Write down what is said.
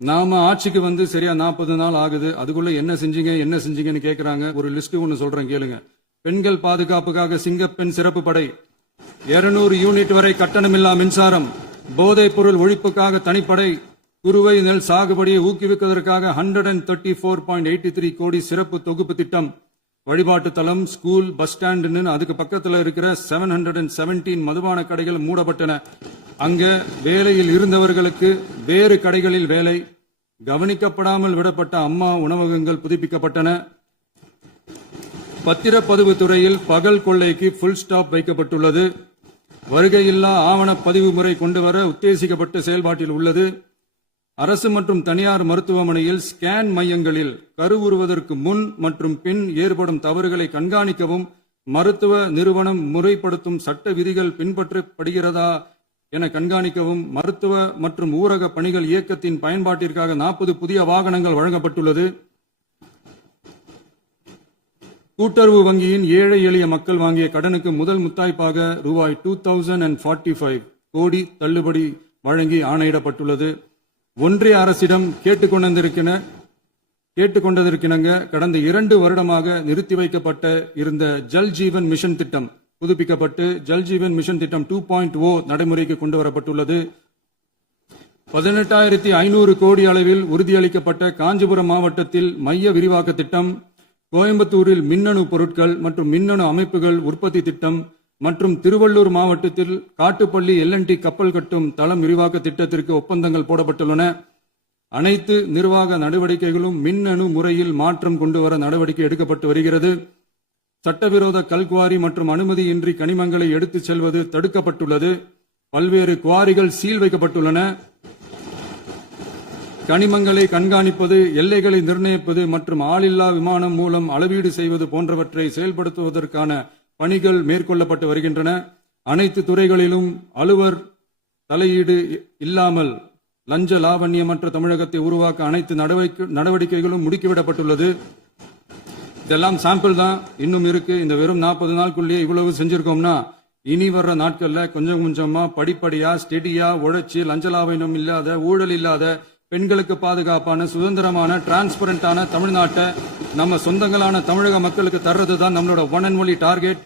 நாம ஆட்சிக்கு வந்து சரியா 40 நாள் ஆகுது. அதுக்குள்ள என்ன செஞ்சீங்கன்னு கேக்குறாங்க. ஒரு லிஸ்ட் ஒன்னு சொல்றேன் கேளுங்க. பெண்கள் பாதுகாப்புக்காக சிங்கப்பெண் சிறப்பு படை, 200 யூனிட் வரை கட்டணமில்லா மின்சாரம், போதைப் பொருள் ஒழிப்புக்காக தனிப்படை, குறுவை நெல் சாகுபடியை ஊக்குவிப்பதற்காக 134.83 கோடி சிறப்பு தொகுப்பு திட்டம், வழிபாட்டு தலம், ஸ்கூல், பஸ் ஸ்டாண்டுன்னு அதுக்கு பக்கத்துல இருக்கிற 717 மதுபான கடைகள் மூடப்பட்டன. அங்க வேலையில் இருந்தவர்களுக்கு வேறு கடைகளில் வேலை, கவனிக்கப்படாமல் விடப்பட்ட அம்மா உணவகங்கள் புதுப்பிக்கப்பட்டன. பத்திரப்பதிவு துறையில் பகல் கொள்ளைக்கு புல் ஸ்டாப் வைக்கப்பட்டுள்ளது. வருகையில்லா ஆவண பதிவு முறை கொண்டுவர உத்தேசிக்கப்பட்டு செயல்பாட்டில் உள்ளது. அரசு மற்றும் தனியார் மருத்துவமனையில் ஸ்கேன் மையங்களில் கருவுறுவதற்கு முன் மற்றும் பின் ஏற்படும் தவறுகளை கண்காணிக்கவும், மருத்துவ நிறுவனம் முறைப்படுத்தும் சட்ட விதிகள் பின்பற்றப்படுகிறதா என கண்காணிக்கவும் மருத்துவ மற்றும் ஊரக பணிகள் இயக்கத்தின் பயன்பாட்டிற்காக 40 புதிய வாகனங்கள் வழங்கப்பட்டுள்ளது. கூட்டுறவு வங்கியின் ஏழை எளிய மக்கள் வாங்கிய கடனுக்கு முதல் முத்தாய்ப்பாக ரூபாய் 2045 கோடி தள்ளுபடி வழங்கி ஆணையிடப்பட்டுள்ளது. ஒன்றிய அரசிடம் கேட்டுக்கொண்டதற்கிணங்க கடந்த 2 வருடமாக நிறுத்தி வைக்கப்பட்ட இருந்த ஜல் ஜீவன் மிஷன் திட்டம் புதுப்பிக்கப்பட்டு ஜல் ஜீவன் மிஷன் திட்டம் 2.0 நடைமுறைக்கு கொண்டு வரப்பட்டுள்ளது. 18,500 கோடி அளவில் உறுதியளிக்கப்பட்ட காஞ்சிபுரம் மாவட்டத்தில் மைய விரிவாக்க திட்டம், கோயம்புத்தூரில் மின்னணு பொருட்கள் மற்றும் மின்னணு அமைப்புகள் உற்பத்தி திட்டம் மற்றும் திருவள்ளூர் மாவட்டத்தில் காட்டுப்பள்ளி LNT கப்பல் கட்டும் தளம் விரிவாக்க திட்டத்திற்கு ஒப்பந்தங்கள் போடப்பட்டுள்ளன. அனைத்து நிர்வாக நடவடிக்கைகளும் மின்னணு முறையில் மாற்றம் கொண்டுவர நடவடிக்கை எடுக்கப்பட்டு வருகிறது. சட்டவிரோத கல்குவாரி மற்றும் அனுமதியின்றி கனிமங்களை எடுத்துச் செல்வது தடுக்கப்பட்டுள்ளது. பல்வேறு குவாரிகள் சீல் வைக்கப்பட்டுள்ளன. கனிமங்களை கண்காணிப்பது, எல்லைகளை நிர்ணயிப்பது மற்றும் ஆளில்லா விமானம் மூலம் அளவீடு செய்வது போன்றவற்றை செயல்படுத்துவதற்கான பணிகள் மேற்கொள்ளப்பட்டு வருகின்றன. அனைத்து துறைகளிலும் அலுவலர் தலையீடு இல்லாமல் லஞ்ச லாவண்யமற்ற தமிழகத்தை உருவாக்க அனைத்து நடவடிக்கைகளும் முடுக்கிவிடப்பட்டுள்ளது. இதெல்லாம் சாம்பிள் தான், இன்னும் இருக்கு. இந்த வெறும் 40 நாளுக்குள்ளேயே இவ்வளவு செஞ்சிருக்கோம்னா இனி வர்ற நாட்கள்ல கொஞ்சம் கொஞ்சமா படிப்படியா ஸ்டெடியா உழைச்சி லஞ்ச லாவண்யம் இல்லாத, ஊழல் இல்லாத, பெண்களுக்கு பாதுகாப்பான, சுதந்திரமான, டிரான்ஸ்பரண்டான தமிழ்நாட்டை நம்ம சொந்தங்களான தமிழக மக்களுக்கு தர்றதுதான் நம்மளோட ஒன் அண்ட் ஒன்லி டார்கெட்.